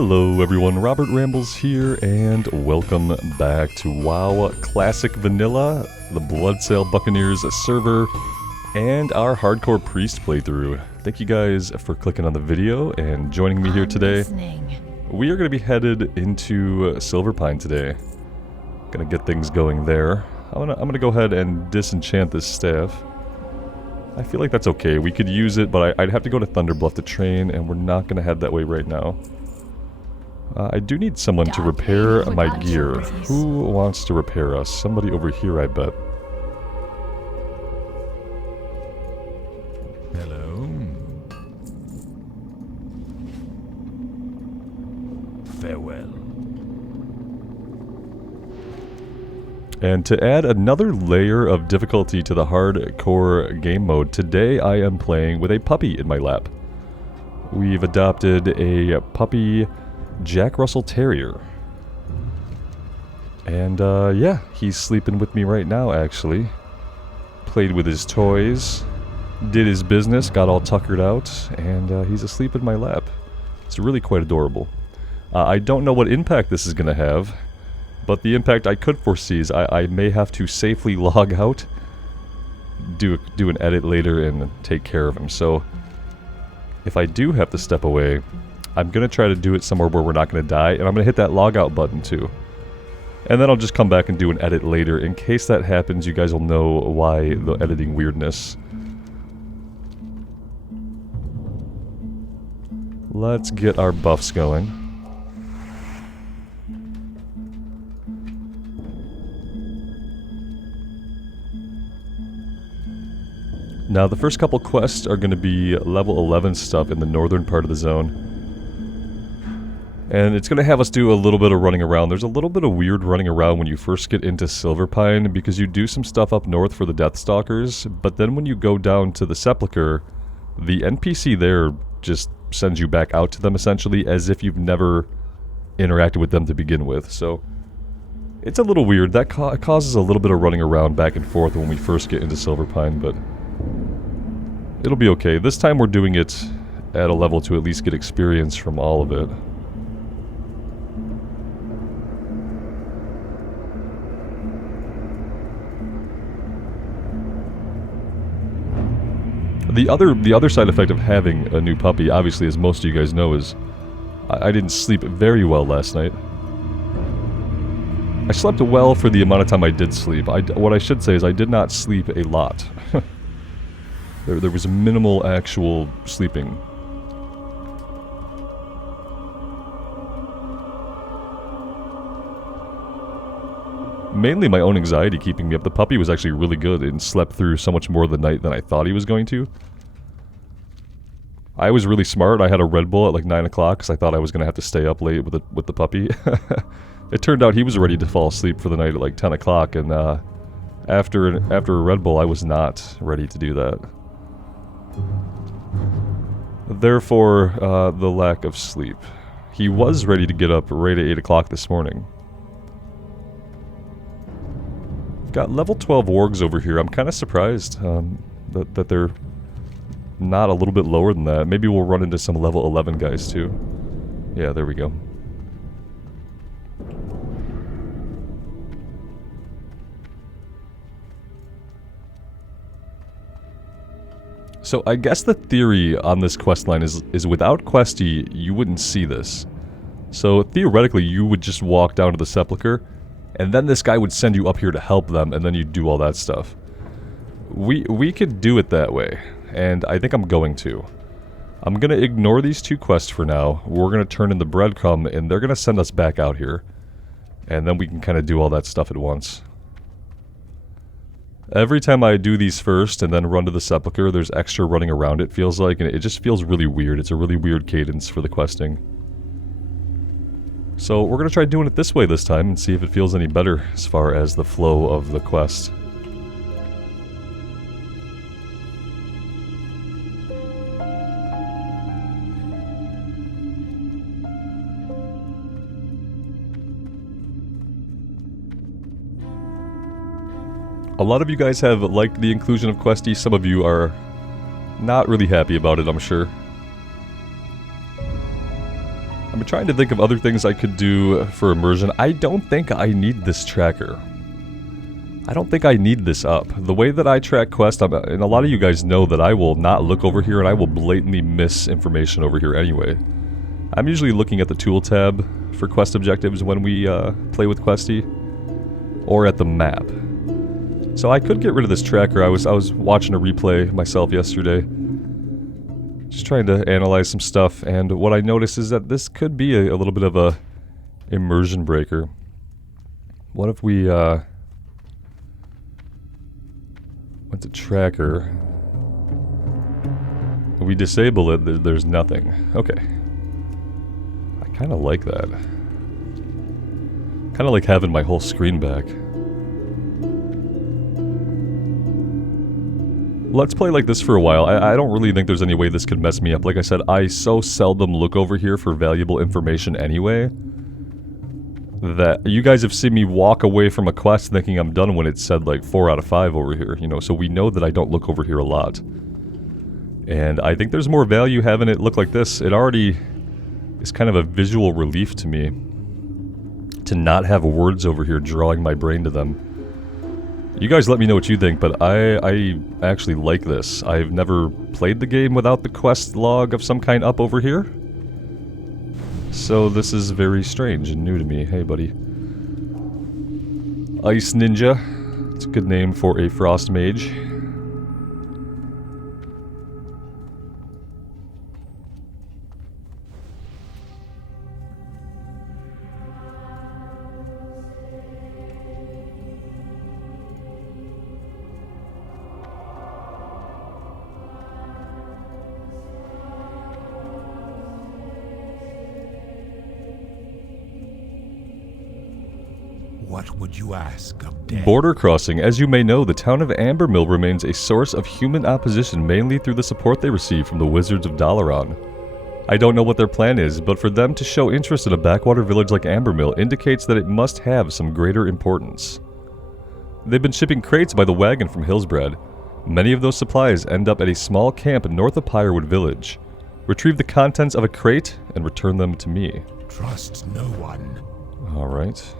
Hello everyone, Robert Rambles here, and welcome back to WoW Classic Vanilla, the Bloodsail Buccaneers server, and our Hardcore Priest playthrough. Thank you guys for clicking on the video and joining me here today. We are going to be headed into Silverpine today. Gonna get things going there. I'm gonna go ahead and disenchant this staff. I feel like that's okay. We could use it, but I'd have to go to Thunderbluff to train, and we're not gonna head that way right now. I do need someone to repair my gear. Who wants to repair us? Somebody over here, I bet. Hello. Farewell. And to add another layer of difficulty to the hardcore game mode, today I am playing with a puppy in my lap. We've adopted a puppy Jack Russell Terrier. And yeah, he's sleeping with me right now actually. Played with his toys, did his business, got all tuckered out, and he's asleep in my lap. It's really quite adorable. I don't know what impact this is going to have, but the impact I could foresee is I may have to safely log out, do an edit later, and take care of him. So if I do have to step away, I'm going to try to do it somewhere where we're not going to die, and I'm going to hit that log out button too. And then I'll just come back and do an edit later. In case that happens, you guys will know why the editing weirdness. Let's get our buffs going. Now, the first couple quests are going to be level 11 stuff in the northern part of the zone. And it's going to have us do a little bit of running around. There's a little bit of weird running around when you first get into Silverpine, because you do some stuff up north for the Deathstalkers, but then when you go down to the Sepulchre, the NPC there just sends you back out to them, essentially, as if you've never interacted with them to begin with. So it's a little weird. That causes a little bit of running around back and forth when we first get into Silverpine, but it'll be okay. This time we're doing it at a level to at least get experience from all of it. The other side effect of having a new puppy, obviously, as most of you guys know, is I didn't sleep very well last night. I slept well for the amount of time I did sleep. What I should say is I did not sleep a lot. There was minimal actual sleeping. Mainly my own anxiety keeping me up. The puppy was actually really good and slept through so much more of the night than I thought he was going to. I was really smart. I had a Red Bull at like 9 o'clock because I thought I was going to have to stay up late with the puppy. It turned out he was ready to fall asleep for the night at like 10 o'clock, and after a Red Bull, I was not ready to do that. Therefore, the lack of sleep. He was ready to get up right at 8 o'clock this morning. Got level 12 wargs over here. I'm kind of surprised that they're not a little bit lower than that. Maybe we'll run into some level 11 guys too. Yeah, there we go. So I guess the theory on this questline is without Questy, you wouldn't see this. So theoretically, you would just walk down to the Sepulchre, and then this guy would send you up here to help them, and then you'd do all that stuff. We could do it that way, and I think I'm going to. I'm going to ignore these two quests for now. We're going to turn in the breadcrumb, and they're going to send us back out here. And then we can kind of do all that stuff at once. Every time I do these first and then run to the Sepulchre, there's extra running around, it feels like, and it just feels really weird. It's a really weird cadence for the questing. So we're going to try doing it this way this time and see if it feels any better as far as the flow of the quest. A lot of you guys have liked the inclusion of Questy. Some of you are not really happy about it, I'm sure. I'm trying to think of other things I could do for immersion. I don't think I need this tracker. I don't think I need this up. The way that I track quests, and a lot of you guys know that I will not look over here and I will blatantly miss information over here anyway. I'm usually looking at the tool tab for quest objectives when we play with Questy, or at the map. So I could get rid of this tracker. I was watching a replay myself yesterday, just trying to analyze some stuff, and what I noticed is that this could be a little bit of a immersion breaker. What if we went to tracker, we disable it, there's nothing. Okay. I kind of like that. Kind of like having my whole screen back. Let's play like this for a while. I don't really think there's any way this could mess me up. Like I said, I so seldom look over here for valuable information anyway, that you guys have seen me walk away from a quest thinking I'm done when it said like 4 out of 5 over here, you know, so we know that I don't look over here a lot. And I think there's more value having it look like this. It already is kind of a visual relief to me to not have words over here drawing my brain to them. You guys let me know what you think, but I actually like this. I've never played the game without the quest log of some kind up over here. So this is very strange and new to me. Hey, buddy. Ice Ninja. It's a good name for a frost mage. What would you ask of death? Border crossing. As you may know, the town of Ambermill remains a source of human opposition, mainly through the support they receive from the Wizards of Dalaran. I don't know what their plan is, but for them to show interest in a backwater village like Ambermill indicates that it must have some greater importance. They've been shipping crates by the wagon from Hillsbrad. Many of those supplies end up at a small camp north of Pyrewood Village. Retrieve the contents of a crate and return them to me. Trust no one. Alright.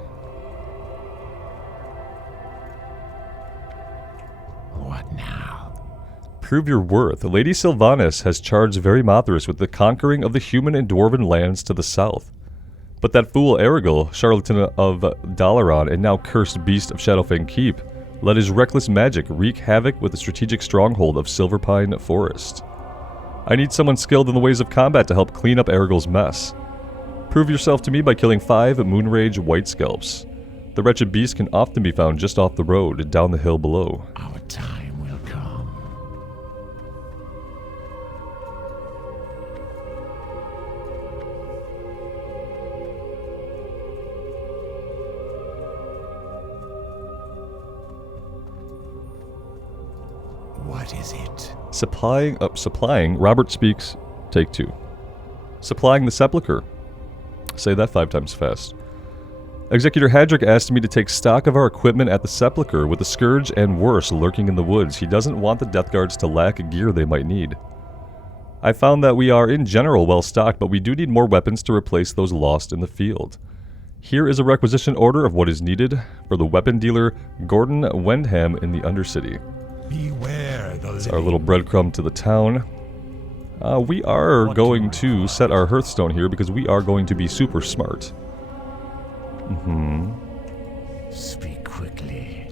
What now? Prove your worth. Lady Sylvanas has charged Very Mothras with the conquering of the human and dwarven lands to the south. But that fool Erigel, charlatan of Dalaran and now cursed beast of Shadowfang Keep, let his reckless magic wreak havoc with the strategic stronghold of Silverpine Forest. I need someone skilled in the ways of combat to help clean up Erigel's mess. Prove yourself to me by killing 5 Moonrage White Scalps. The wretched beast can often be found just off the road, down the hill below. Our time will come. What is it? Supplying, Robert speaks, take 2. Supplying the Sepulchre. Say that 5 times fast. Executor Hadrick asked me to take stock of our equipment at the Sepulchre, with the Scourge and worse lurking in the woods. He doesn't want the Death Guards to lack gear they might need. I found that we are in general well stocked, but we do need more weapons to replace those lost in the field. Here is a requisition order of what is needed for the weapon dealer Gordon Wendham in the Undercity. Beware the It's our little breadcrumb to the town. We are going to set our hearthstone here because we are going to be super smart. Speak quickly.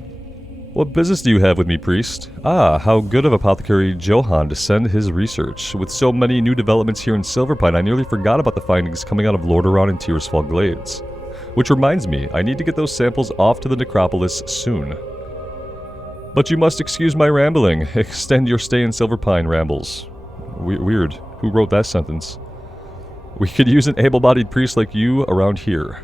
What business do you have with me, priest? Ah, how good of Apothecary Johann to send his research. With so many new developments here in Silverpine, I nearly forgot about the findings coming out of Lordaeron and Tearsfall Glades. Which reminds me, I need to get those samples off to the necropolis soon. But you must excuse my rambling. Extend your stay in Silverpine, Rambles. Weird. Who wrote that sentence? We could use an able-bodied priest like you around here.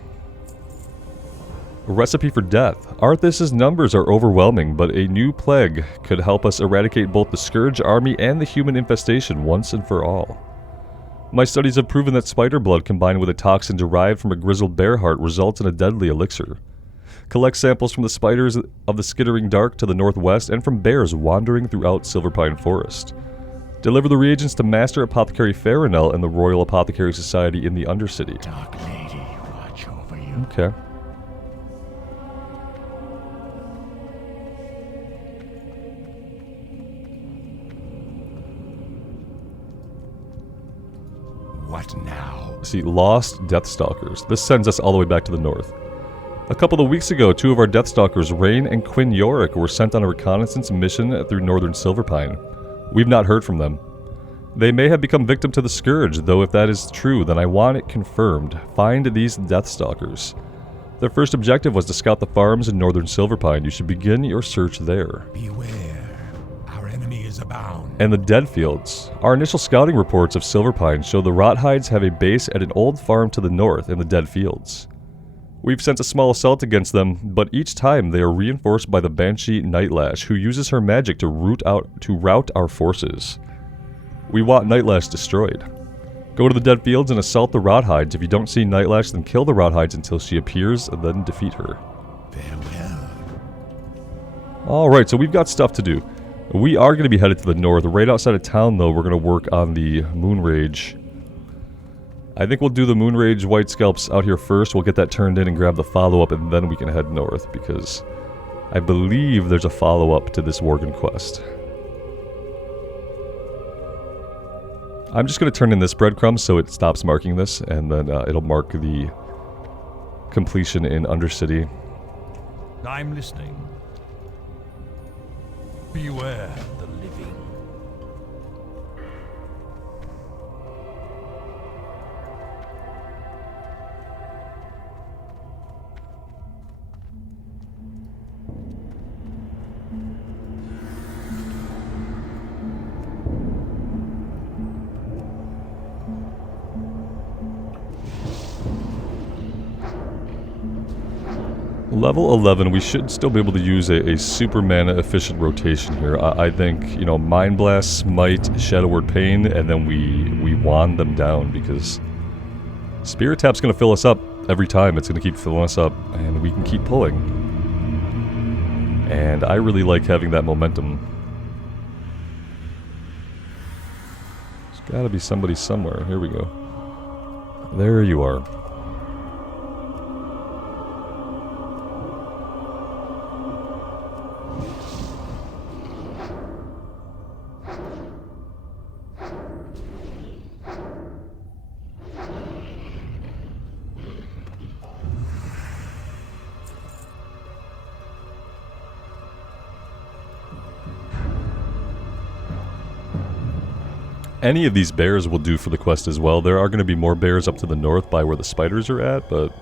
A recipe for death. Arthas's numbers are overwhelming, but a new plague could help us eradicate both the Scourge army and the human infestation once and for all. My studies have proven that spider blood combined with a toxin derived from a grizzled bear heart results in a deadly elixir. Collect samples from the spiders of the skittering dark to the northwest and from bears wandering throughout Silverpine Forest. Deliver the reagents to Master Apothecary Farinell and the Royal Apothecary Society in the Undercity. Dark Lady, watch over you. Okay. What now? See, Lost Deathstalkers. This sends us all the way back to the north. A couple of weeks ago, 2 of our Deathstalkers, Rain and Quinn Yorick, were sent on a reconnaissance mission through northern Silverpine. We've not heard from them. They may have become victim to the Scourge, though if that is true, then I want it confirmed. Find these Deathstalkers. Their first objective was to scout the farms in northern Silverpine. You should begin your search there. Beware. Our enemy is abound. And the Deadfields. Our initial scouting reports of Silverpine show the Rothides have a base at an old farm to the north in the Deadfields. We've sent a small assault against them, but each time they are reinforced by the Banshee Nightlash, who uses her magic to rout our forces. We want Nightlash destroyed. Go to the Deadfields and assault the Rothides. If you don't see Nightlash, then kill the Rothides until she appears, and then defeat her. Farewell. Alright, so we've got stuff to do. We are going to be headed to the north. Right outside of town, though, we're going to work on the Moonrage. I think we'll do the Moonrage White Scalps out here first. We'll get that turned in and grab the follow-up, and then we can head north, because I believe there's a follow-up to this Worgen quest. I'm just going to turn in this breadcrumb so it stops marking this, and then it'll mark the completion in Undercity. I'm listening. Beware the living. Level 11, we should still be able to use a super mana efficient rotation here. I think, you know, Mind Blast, Smite, Shadow Word Pain, and then we wand them down, because Spirit Tap's going to fill us up every time. It's going to keep filling us up, and we can keep pulling. And I really like having that momentum. There's got to be somebody somewhere. Here we go. There you are. Any of these bears will do for the quest as well. There are going to be more bears up to the north by where the spiders are at, but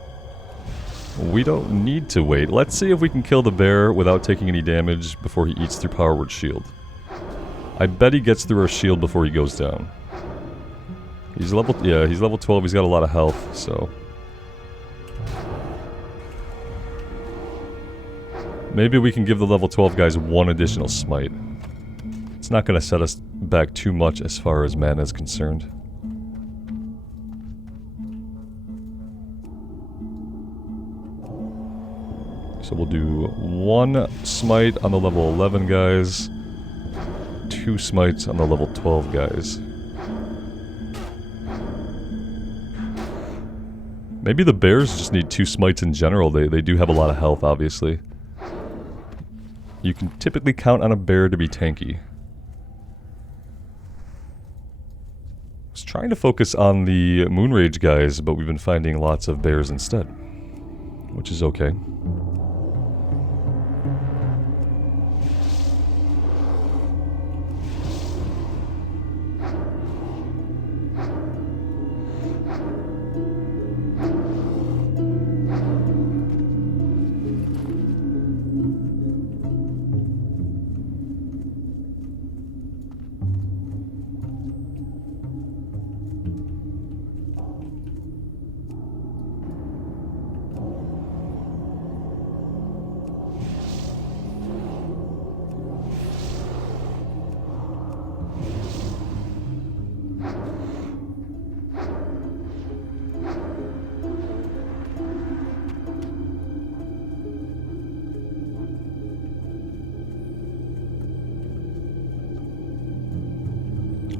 we don't need to wait. Let's see if we can kill the bear without taking any damage before he eats through Power Word Shield. I bet he gets through our shield before he goes down. He's level 12. He's got a lot of health, so maybe we can give the level 12 guys one additional smite. It's not going to set us back too much as far as mana is concerned. So we'll do one smite on the level 11 guys, 2 smites on the level 12 guys. Maybe the bears just need 2 smites in general. They do have a lot of health, obviously. You can typically count on a bear to be tanky. I was trying to focus on the Moonrage guys, but we've been finding lots of bears instead, which is okay.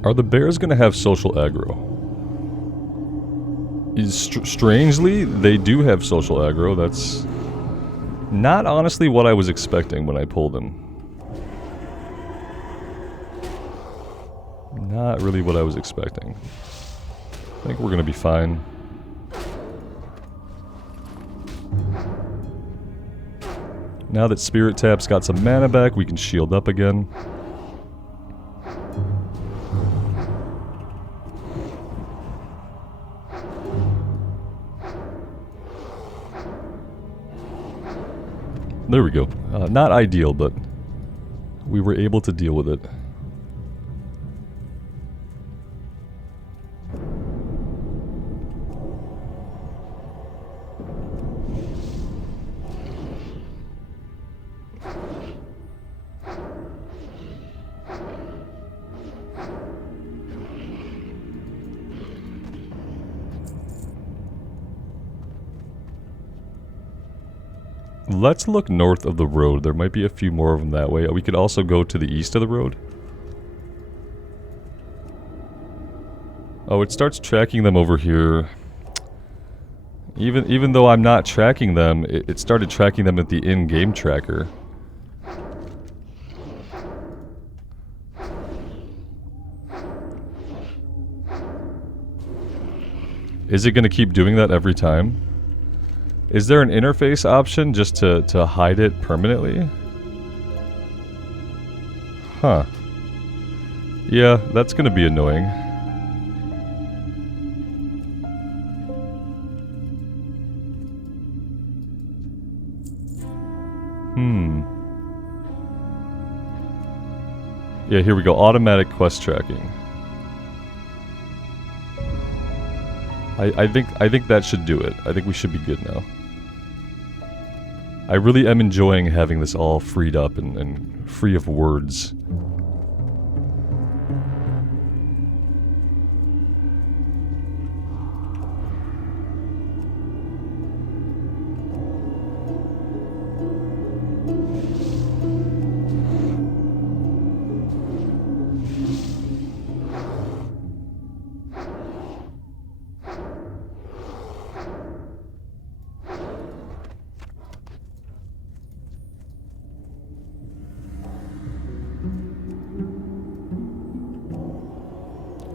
Are the bears going to have social aggro? Strangely, they do have social aggro. That's not honestly what I was expecting when I pulled them. Not really what I was expecting. I think we're going to be fine. Now that Spirit Tap's got some mana back, we can shield up again. There we go. Not ideal, but we were able to deal with it. Let's look north of the road. There might be a few more of them that way. We could also go to the east of the road. Oh, it starts tracking them over here. Even though I'm not tracking them, it started tracking them at the in-game tracker. Is it going to keep doing that every time? Is there an interface option just to hide it permanently? Huh. Yeah, that's gonna be annoying. Yeah, here we go. Automatic quest tracking. I think that should do it. I think we should be good now. I really am enjoying having this all freed up and free of words.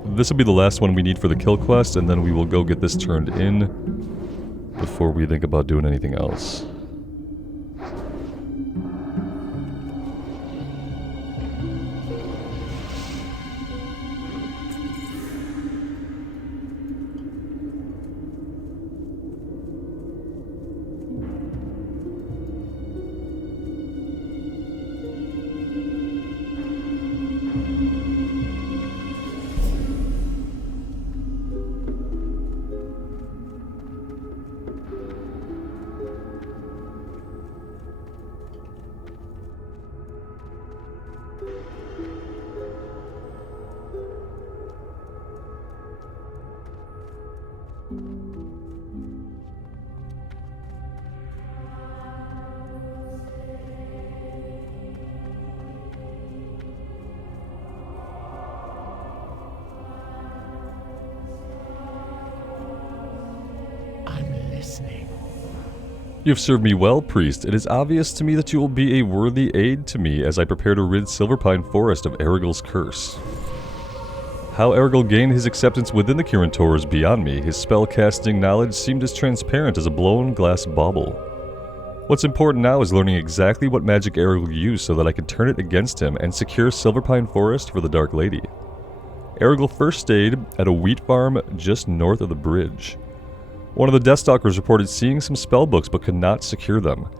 This will be the last one we need for the kill quest, and then we will go get this turned in before we think about doing anything else. You have served me well, priest. It is obvious to me that you will be a worthy aid to me as I prepare to rid Silverpine Forest of Erigil's curse. How Erigil gained his acceptance within the Kirin Tor is beyond me. His spell-casting knowledge seemed as transparent as a blown glass bauble. What's important now is learning exactly what magic Erigil used so that I can turn it against him and secure Silverpine Forest for the Dark Lady. Erigil first stayed at a wheat farm just north of the bridge. One of the Deathstalkers reported seeing some spellbooks but could not secure them.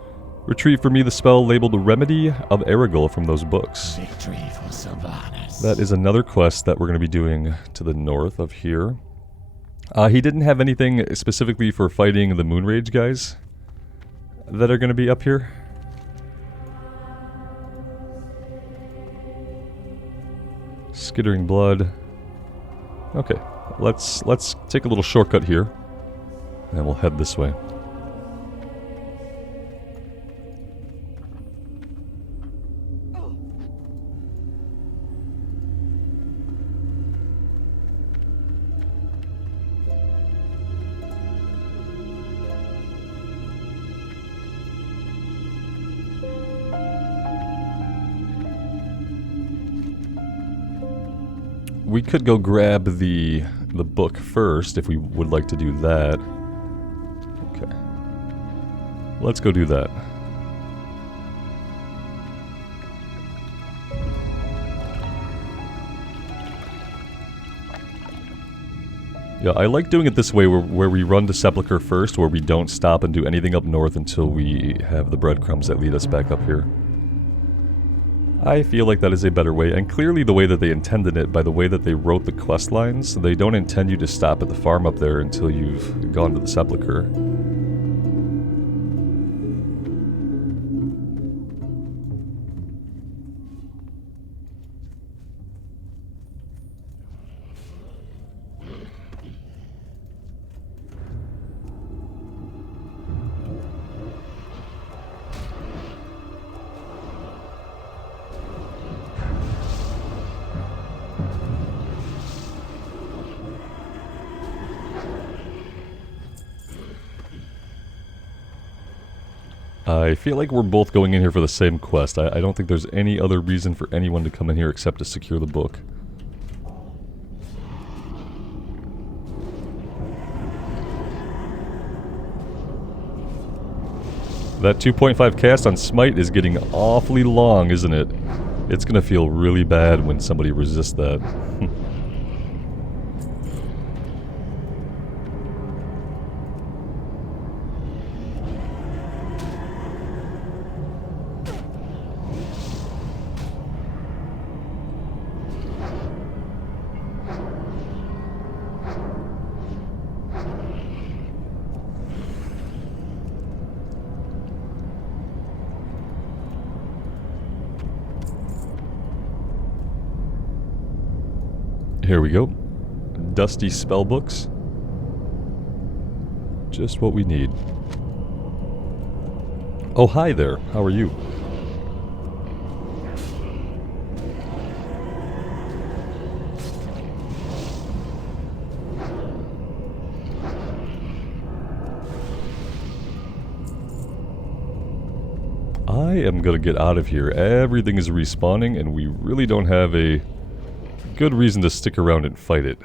Retrieve for me the spell labeled Remedy of Erigil from those books. Victory for Sylvanas. That is another quest that we're going to be doing to the north of here. He didn't have anything specifically for fighting the Moonrage guys that are going to be up here. Skittering blood. Okay, let's take a little shortcut here. And we'll head this way. We could go grab the book first if we would like to do that. Okay. Let's go do that. Yeah, I like doing it this way where we run to Sepulchre first, where we don't stop and do anything up north until we have the breadcrumbs that lead us back up here. I feel like that is a better way, and clearly the way that they intended it, by the way that they wrote the quest lines, they don't intend you to stop at the farm up there until you've gone to the Sepulchre. I feel like we're both going in here for the same quest. I don't think there's any other reason for anyone to come in here except to secure the book. That 2.5 cast on Smite is getting awfully long, isn't it? It's gonna feel really bad when somebody resists that. Here we go. Dusty spellbooks. Just what we need. Oh, hi there. How are you? I am gonna get out of here. Everything is respawning, and we really don't have a good reason to stick around and fight it.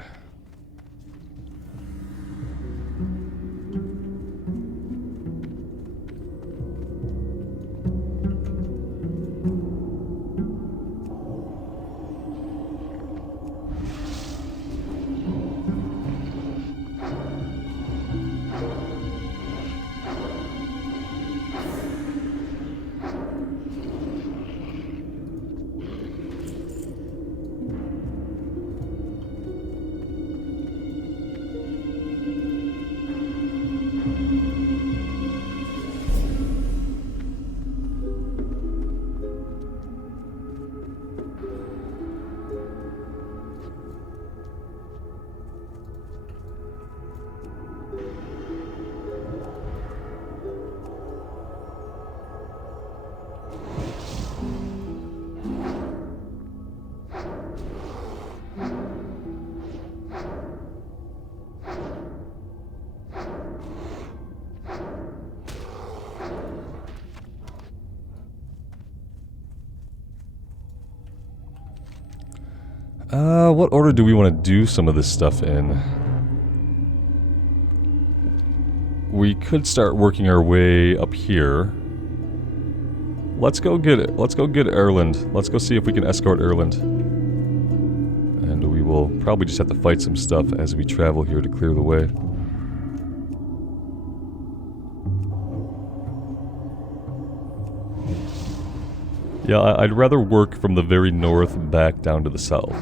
What order do we want to do some of this stuff in? We could start working our way up here. Let's go get it. Let's go get Erland. Let's go see if we can escort Erland. And we will probably just have to fight some stuff as we travel here to clear the way. Yeah, I'd rather work from the very north back down to the south.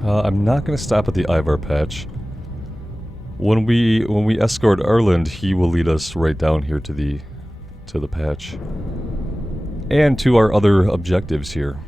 I'm not going to stop at the Ivar patch. When we escort Erland, he will lead us right down here to the patch. And to our other objectives here.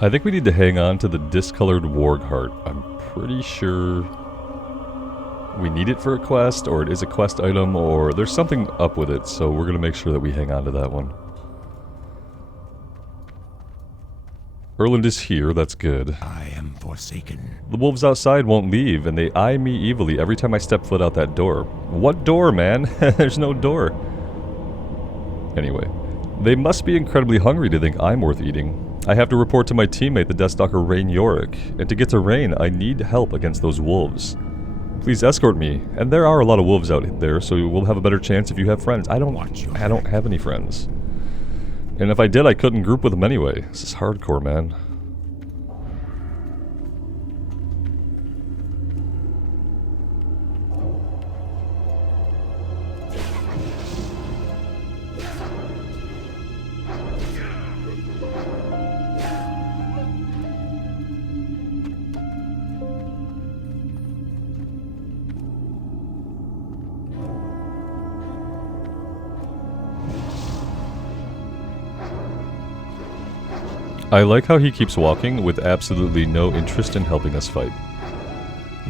I think we need to hang on to the discolored warg heart. I'm pretty sure we need it for a quest, or it is a quest item, or there's something up with it, so we're going to make sure that we hang on to that one. Erland is here, that's good. I am forsaken. The wolves outside won't leave, and they eye me evilly every time I step foot out that door. What door, man? There's no door. Anyway, they must be incredibly hungry to think I'm worth eating. I have to report to my teammate, the Deathstalker Rain Yorick, and to get to Rain, I need help against those wolves. Please escort me, and there are a lot of wolves out there, so we'll have a better chance if you have friends. I don't have any friends. And if I did, I couldn't group with them anyway. This is hardcore, man. I like how he keeps walking with absolutely no interest in helping us fight.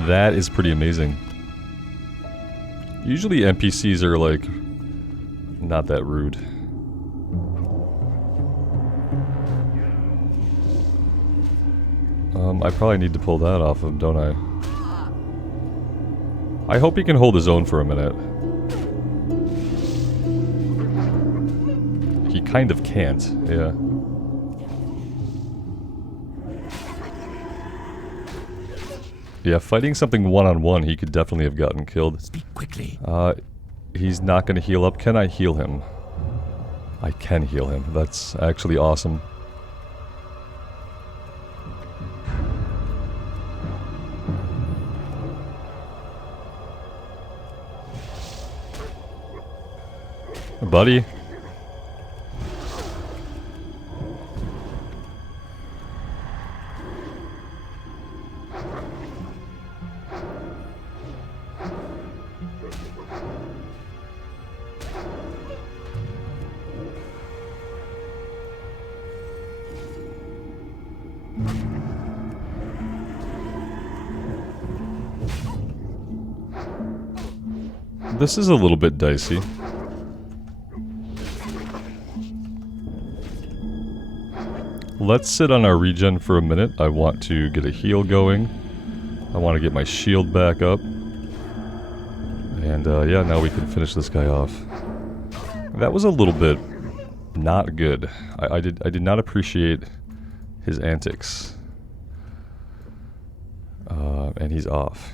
That is pretty amazing. Usually NPCs are like, not that rude. I probably need to pull that off him, don't I? I hope he can hold his own for a minute. He kind of can't, yeah. Yeah, fighting something one-on-one, he could definitely have gotten killed. Speak quickly. He's not going to heal up. Can I heal him? I can heal him. That's actually awesome. Buddy. This is a little bit dicey. Let's sit on our regen for a minute. I want to get a heal going. I want to get my shield back up. And yeah, now we can finish this guy off. That was a little bit not good. I did not appreciate his antics. And he's off.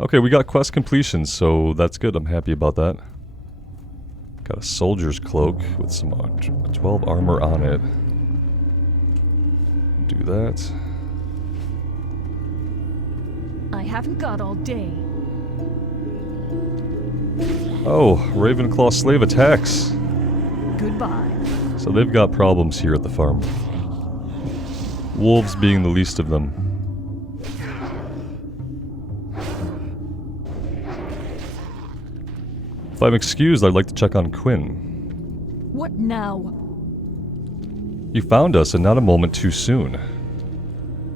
Okay, we got quest completion, so that's good. I'm happy about that. Got a soldier's cloak with some 12 armor on it. Do that. I haven't got all day. Oh, Ravenclaw slave attacks. Goodbye. So they've got problems here at the farm. Wolves being the least of them. If I'm excused, I'd like to check on Quinn. What now? You found us, and not a moment too soon.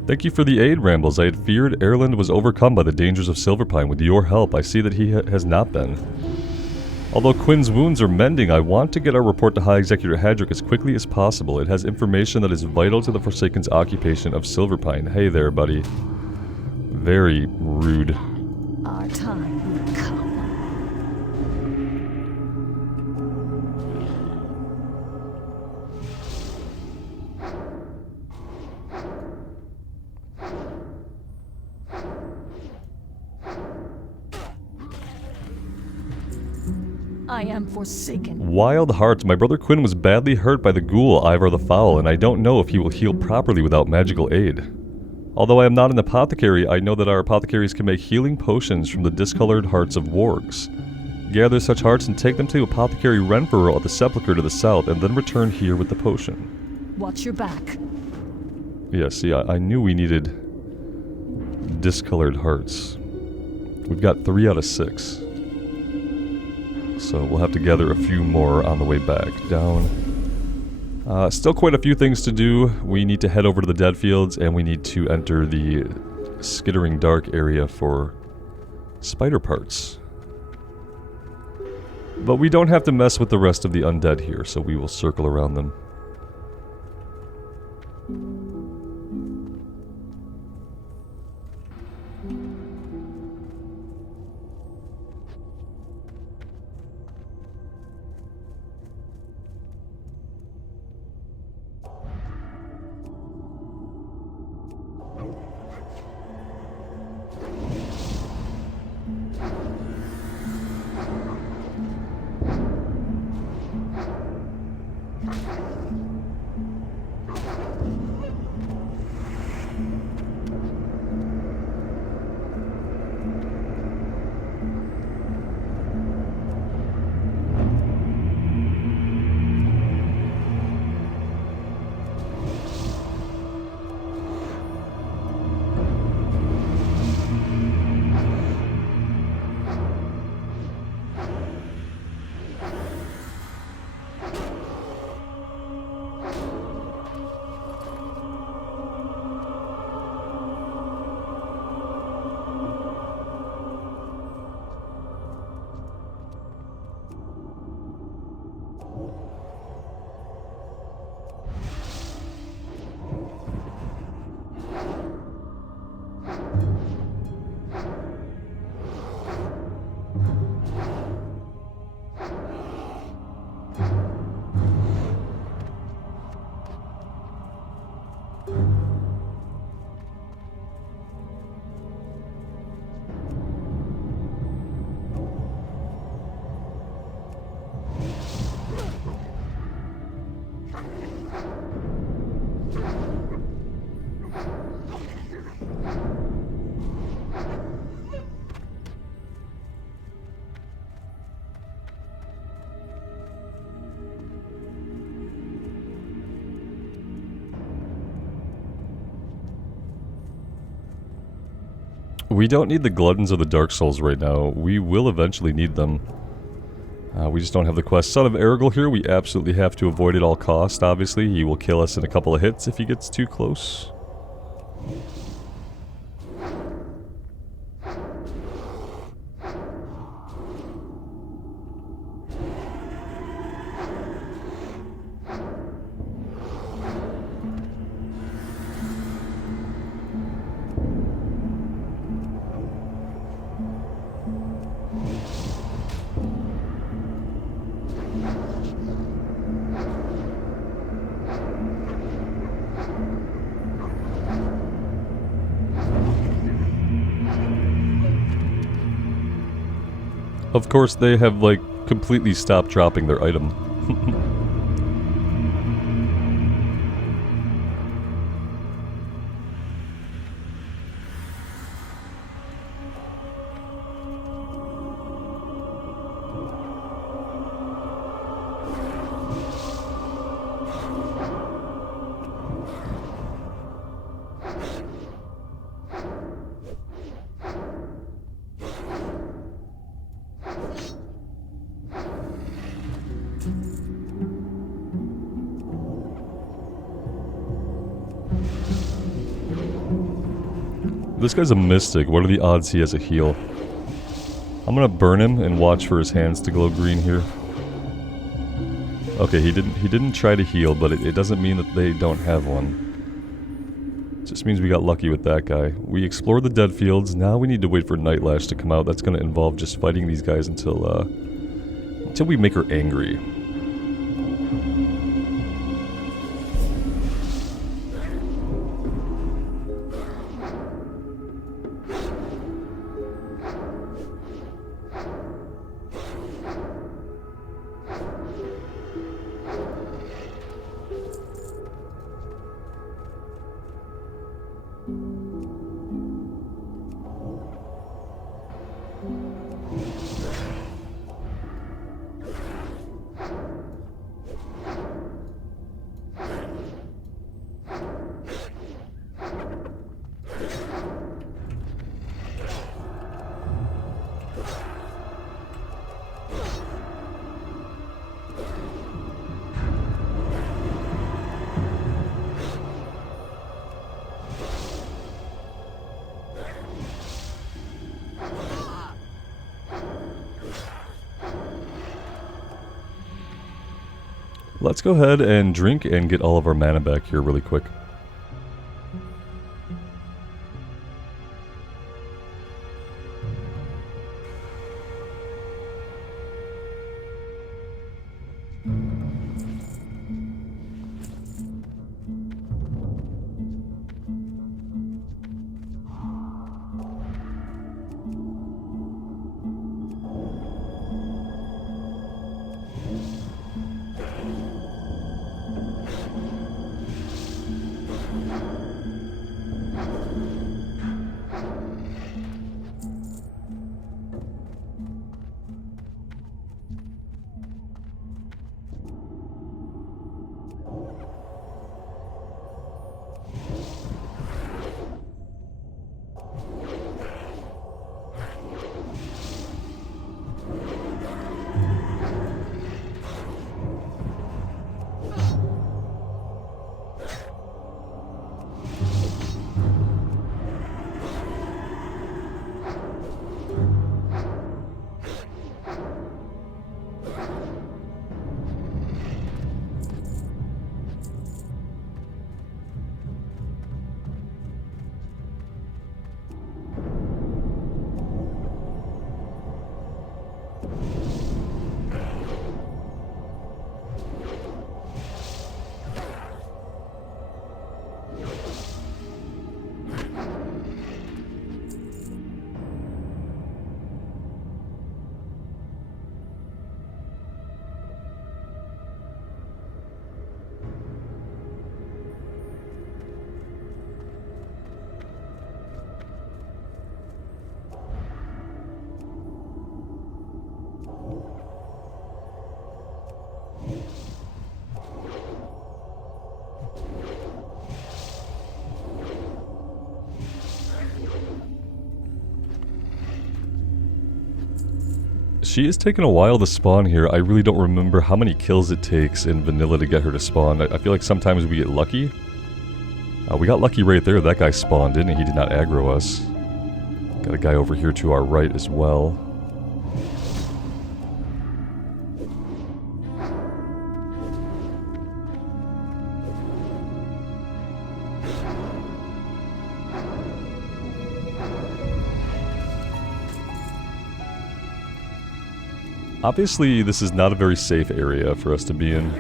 Thank you for the aid, Rambles. I had feared Erland was overcome by the dangers of Silverpine. With your help, I see that he has not been. Although Quinn's wounds are mending, I want to get our report to High Executor Hadrick as quickly as possible. It has information that is vital to the Forsaken's occupation of Silverpine. Hey there, buddy. Very rude. Our time will come. I am forsaken. Wild hearts. My brother Quinn was badly hurt by the ghoul Ivar the Foul, and I don't know if he will heal properly without magical aid. Although I am not an apothecary, I know that our apothecaries can make healing potions from the discolored hearts of wargs. Gather such hearts and take them to Apothecary Renfrew at the Sepulchre to the south, and then return here with the potion. Watch your back. Yeah, see, I knew we needed discolored hearts. We've got 3 out of 6. So we'll have to gather a few more on the way back down. Still quite a few things to do. We need to head over to the Deadfields, and we need to enter the Skittering Dark area for spider parts. But we don't have to mess with the rest of the undead here, so we will circle around them. We don't need the Gluttons or the Dark Souls right now. We will eventually need them. We just don't have the quest. Son of Erigel here, we absolutely have to avoid at all costs, obviously. He will kill us in a couple of hits if he gets too close. Of course, they have, like, completely stopped dropping their item. This guy's a mystic. What are the odds he has a heal? I'm gonna burn him and watch for his hands to glow green here. Okay, he didn't try to heal, but it doesn't mean that they don't have one. It just means we got lucky with that guy. We explored the dead fields. Now we need to wait for Nightlash to come out. That's gonna involve just fighting these guys until we make her angry. Let's go ahead and drink and get all of our mana back here really quick. She is taking a while to spawn here. I really don't remember how many kills it takes in vanilla to get her to spawn. I feel like sometimes we get lucky. We got lucky right there. That guy spawned in and he did not aggro us. Got a guy over here to our right as well. Obviously, this is not a very safe area for us to be in.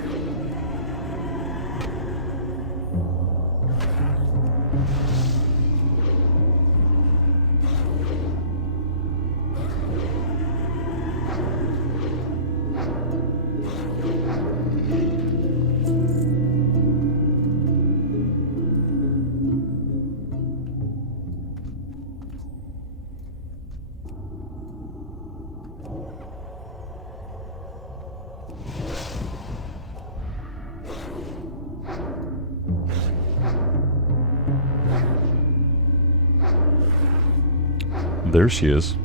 There she is.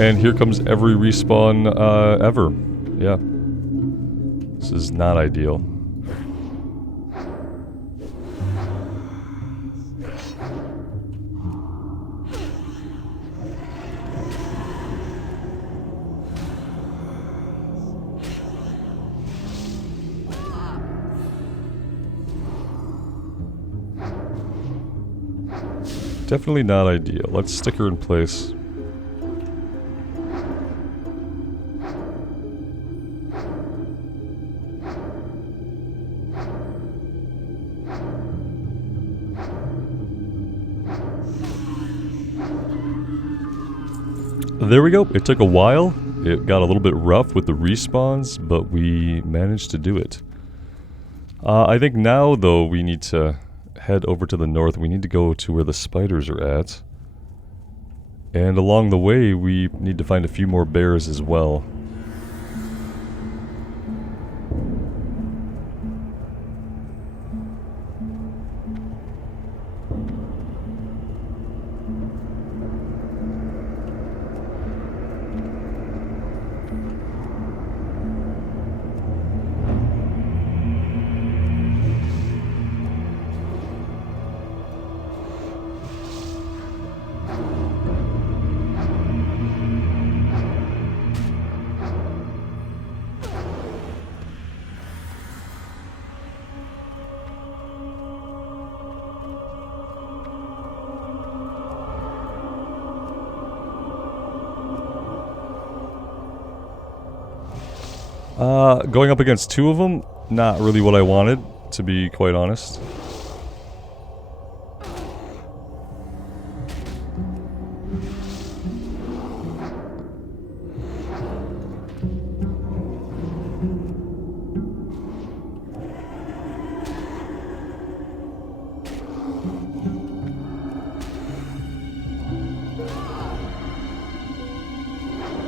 And here comes every respawn ever. Yeah. This is not ideal. Definitely not ideal. Let's stick her in place. There we go. It took a while. It got a little bit rough with the respawns, but we managed to do it. I think now, though, we need to head over to the north. We need to go to where the spiders are at. And along the way, we need to find a few more bears as well. Going up against two of them, not really what I wanted, to be quite honest.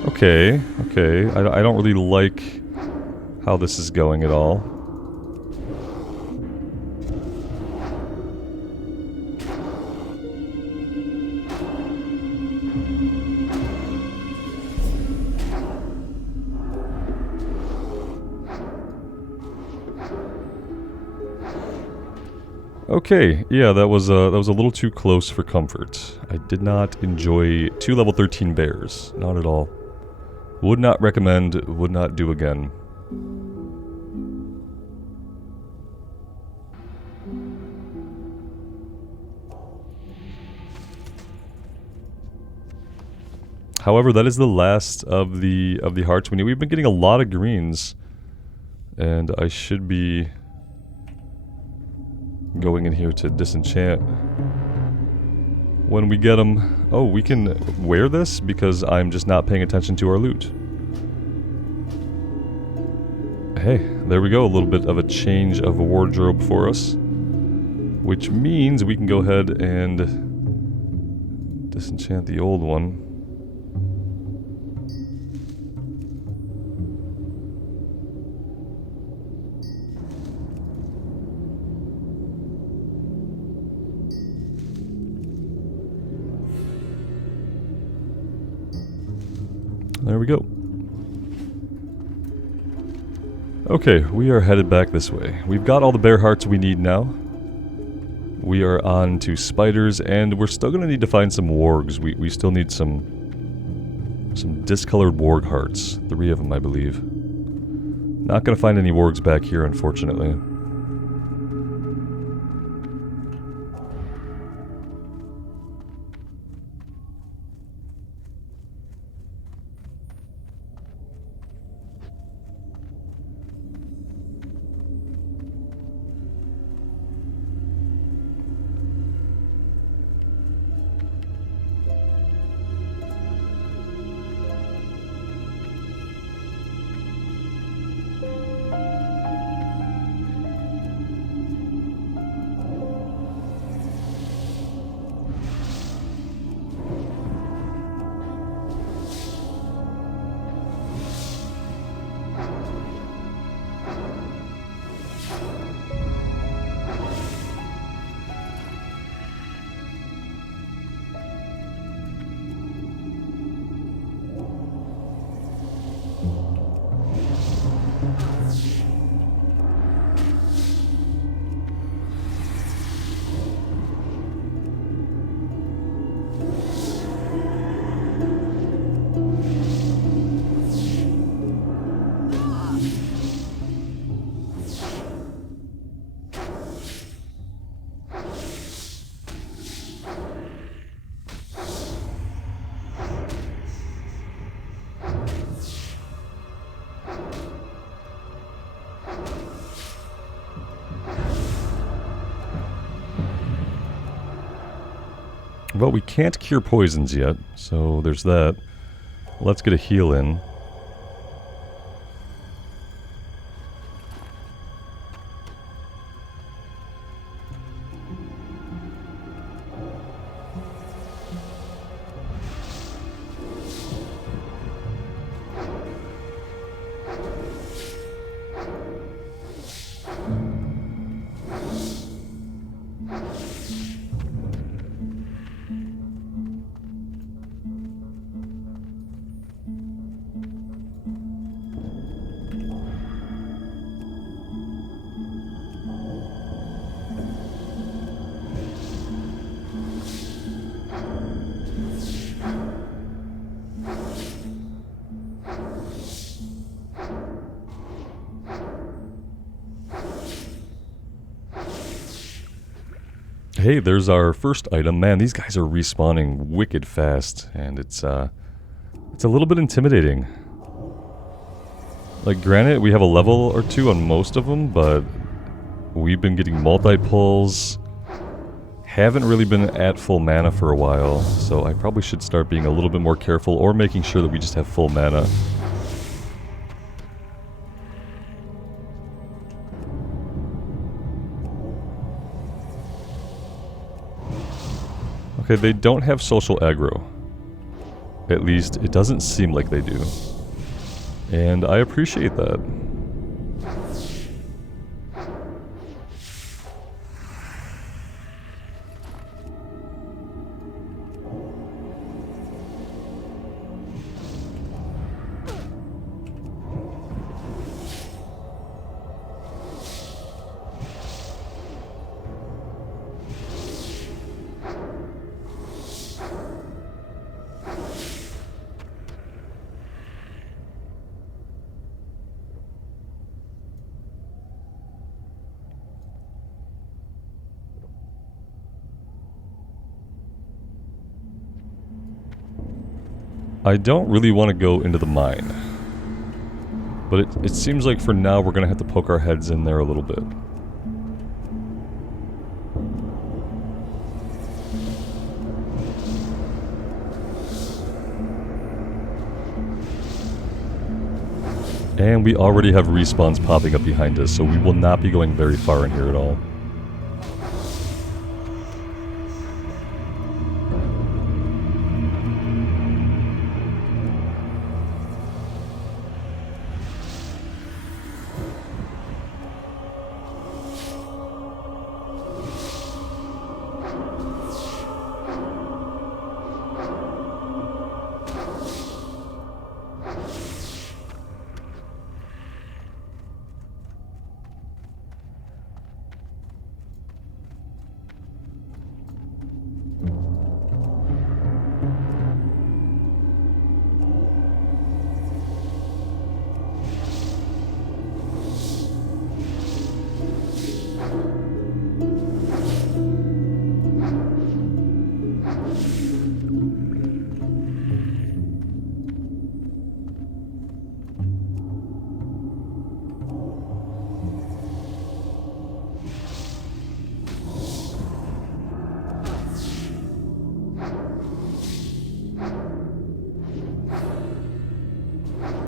Okay, okay. I don't really like how this is going at all. Okay, yeah, that was a little too close for comfort. I did not enjoy 2 level 13 bears, not at all. Would not recommend, would not do again. However, that is the last of the hearts we need. We've been getting a lot of greens, and I should be going in here to disenchant when we get them. Oh, we can wear this because I'm just not paying attention to our loot. Hey, there we go. A little bit of a change of a wardrobe for us, which means we can go ahead and disenchant the old one. There we go. Okay, we are headed back this way. We've got all the bear hearts we need now. We are on to spiders, and we're still going to need to find some wargs. We still need some discolored warg hearts. 3 of them, I believe. Not going to find any wargs back here, unfortunately. Well, we can't cure poisons yet, so there's that. Let's get a heal in. Hey, there's our first item. Man, these guys are respawning wicked fast, and it's a little bit intimidating. Like, granted, we have a level or two on most of them, but we've been getting multi-pulls. Haven't really been at full mana for a while, so I probably should start being a little bit more careful, or making sure that we just have full mana. Okay, they don't have social aggro. At least, it doesn't seem like they do. And I appreciate that. I don't really want to go into the mine. But it seems like for now we're going to have to poke our heads in there a little bit. And we already have respawns popping up behind us, so we will not be going very far in here at all.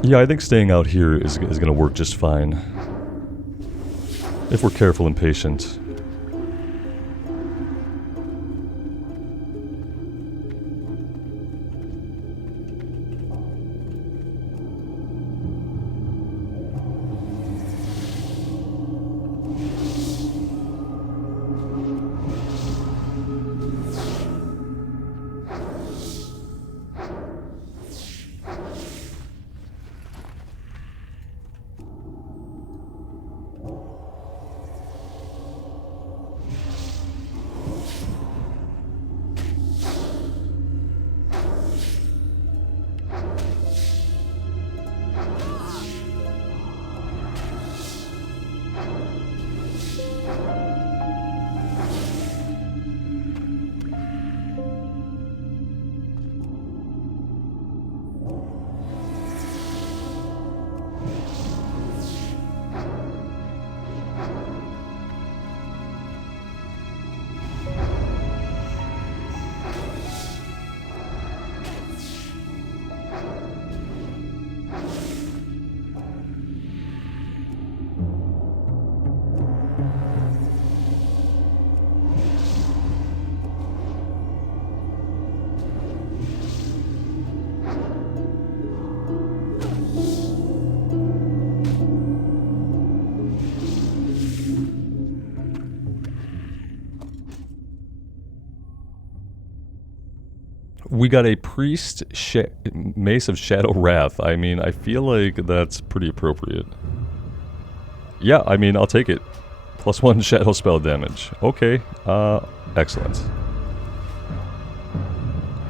Yeah, I think staying out here is going to work just fine. If we're careful and patient. We got a priest mace of shadow wrath. I mean, I feel like that's pretty appropriate. Yeah, I mean, I'll take it. +1 shadow spell damage. Okay, excellent.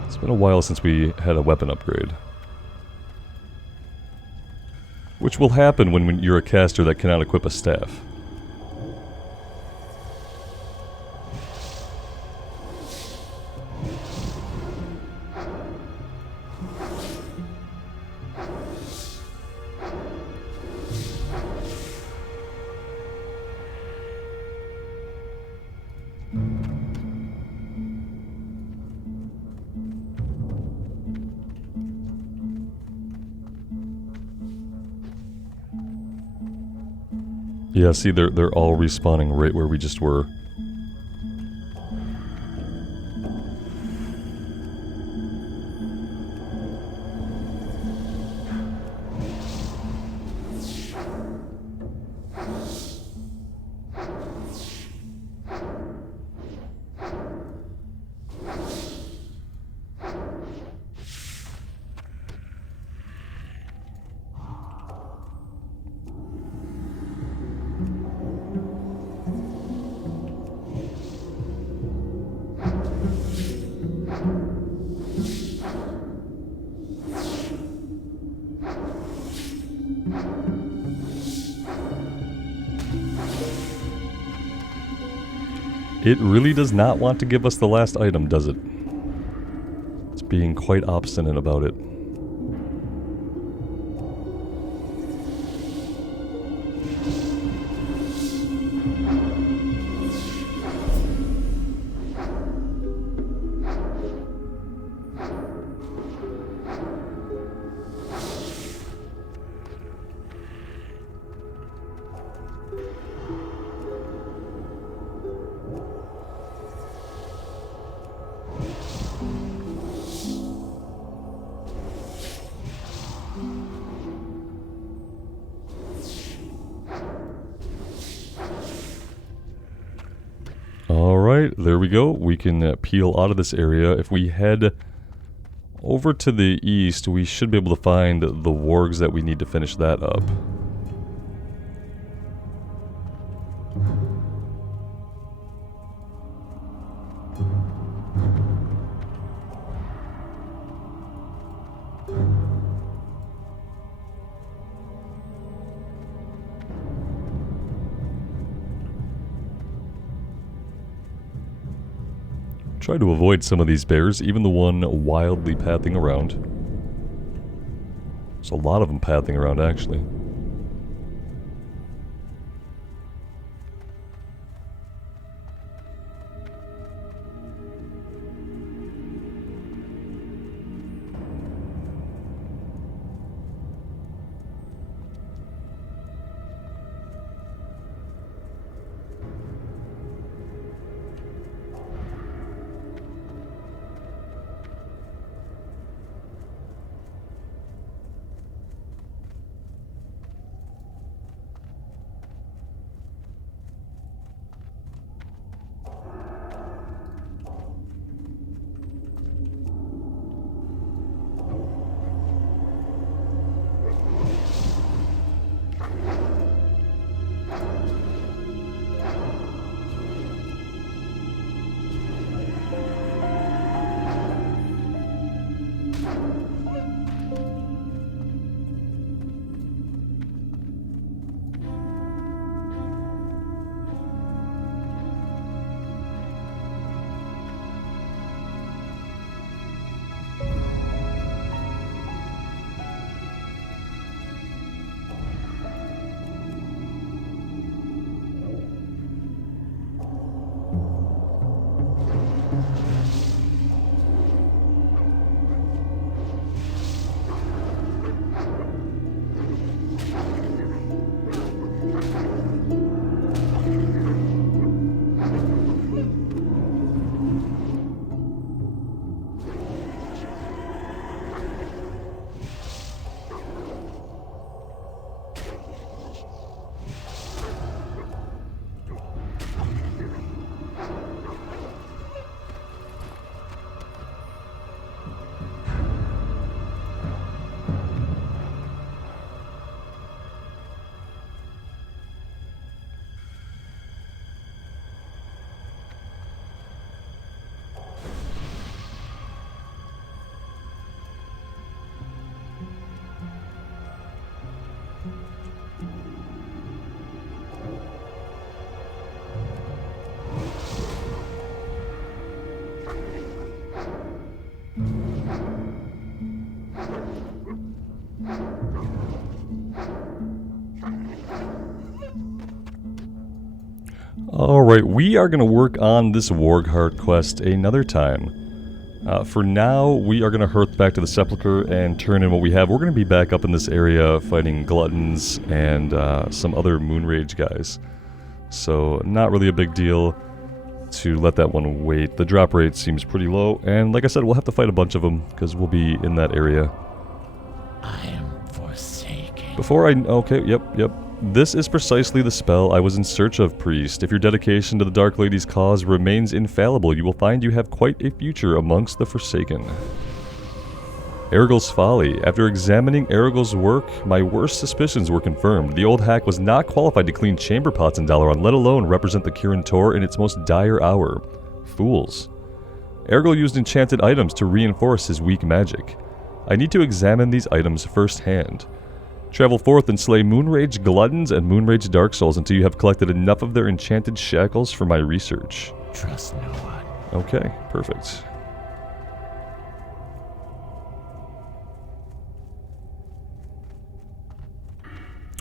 It's been a while since we had a weapon upgrade. Which will happen when you're a caster that cannot equip a staff. Yeah, see, they're all respawning right where we just were. It really does not want to give us the last item, does it? It's being quite obstinate about it. Alright, there we go. We can peel out of this area. If we head over to the east, we should be able to find the wargs that we need to finish that up. Try to avoid some of these bears, even the one wildly pathing around. There's a lot of them pathing around, actually. Alright, we are going to work on this Warcraft quest another time. For now, we are going to hearth back to the Sepulchre and turn in what we have. We're going to be back up in this area fighting Gluttons and some other Moonrage guys. So, not really a big deal to let that one wait. The drop rate seems pretty low, and like I said, we'll have to fight a bunch of them, because we'll be in that area. I am forsaken. Before I... okay, yep. This is precisely the spell I was in search of, priest. If your dedication to the Dark Lady's cause remains infallible, you will find you have quite a future amongst the Forsaken. Ergol's Folly. After examining Ergol's work, my worst suspicions were confirmed. The old hack was not qualified to clean chamber pots in Dalaran, let alone represent the Kirin Tor in its most dire hour. Fools. Ergol used enchanted items to reinforce his weak magic. I need to examine these items firsthand. Travel forth and slay Moonrage Gluttons and Moonrage Dark Souls until you have collected enough of their enchanted shackles for my research. Trust no one. Okay, perfect.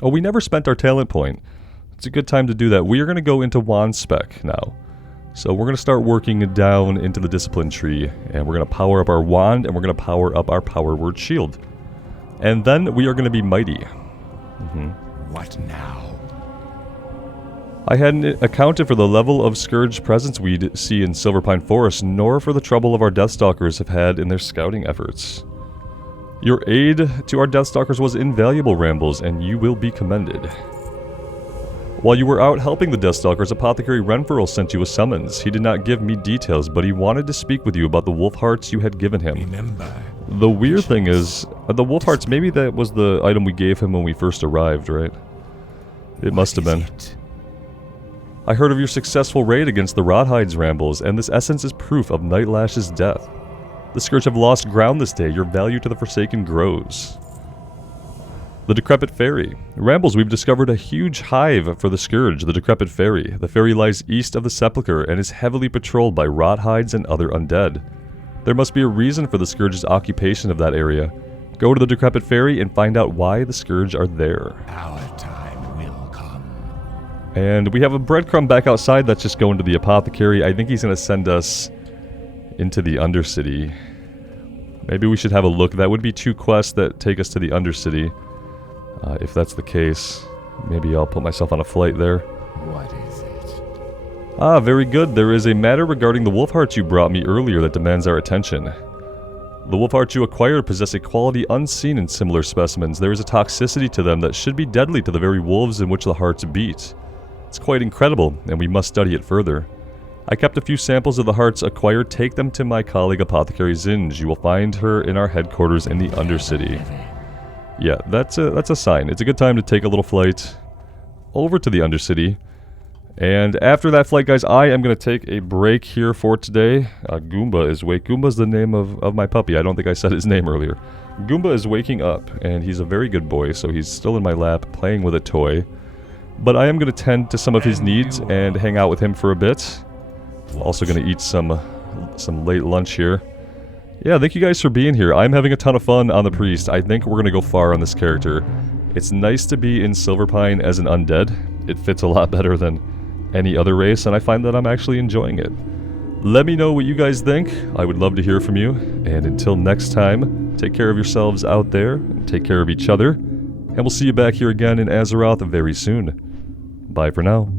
Oh, we never spent our talent point. It's a good time to do that. We are going to go into Wand Spec now. So we're going to start working down into the discipline tree, and we're going to power up our wand, and we're going to power up our power word shield. And then we are going to be mighty. What now? I hadn't accounted for the level of Scourge presence we'd see in Silverpine Forest, nor for the trouble of our Deathstalkers have had in their scouting efforts. Your aid to our Deathstalkers was invaluable, Rambles, and you will be commended. While you were out helping the Deathstalkers, Apothecary Renferal sent you a summons. He did not give me details, but he wanted to speak with you about the wolf hearts you had given him. Remember. The weird thing is, the wolf hearts, maybe that was the item we gave him when we first arrived, right? It must have been. I heard of your successful raid against the Rodhides, Rambles, and this essence is proof of Nightlash's death. The Scourge have lost ground this day. Your value to the Forsaken grows. The Decrepit Fairy. Rambles, we've discovered a huge hive for the Scourge, the Decrepit Fairy. The fairy lies east of the Sepulchre and is heavily patrolled by Rodhides and other undead. There must be a reason for the Scourge's occupation of that area. Go to the Decrepit Fairy and find out why the Scourge are there. Our time will come. And we have a breadcrumb back outside that's just going to the Apothecary. I think he's going to send us into the Undercity. Maybe we should have a look. That would be 2 quests that take us to the Undercity. If that's the case, maybe I'll put myself on a flight there. What is it? Ah, very good. There is a matter regarding the wolf hearts you brought me earlier that demands our attention. The wolf hearts you acquired possess a quality unseen in similar specimens. There is a toxicity to them that should be deadly to the very wolves in which the hearts beat. It's quite incredible, and we must study it further. I kept a few samples of the hearts acquired. Take them to my colleague Apothecary Zinj. You will find her in our headquarters in the Undercity. Yeah, that's a sign. It's a good time to take a little flight over to the Undercity. And after that flight, guys, I am going to take a break here for today. Goomba is Goomba's the name of my puppy. I don't think I said his name earlier. Goomba is waking up, and he's a very good boy, so he's still in my lap playing with a toy. But I am going to tend to some of his needs and hang out with him for a bit. Also going to eat some late lunch here. Yeah, thank you guys for being here. I'm having a ton of fun on the Priest. I think we're going to go far on this character. It's nice to be in Silverpine as an undead. It fits a lot better than any other race, and I find that I'm actually enjoying it. Let me know what you guys think. I would love to hear from you. And until next time, take care of yourselves out there, and take care of each other. And we'll see you back here again in Azeroth very soon. Bye for now.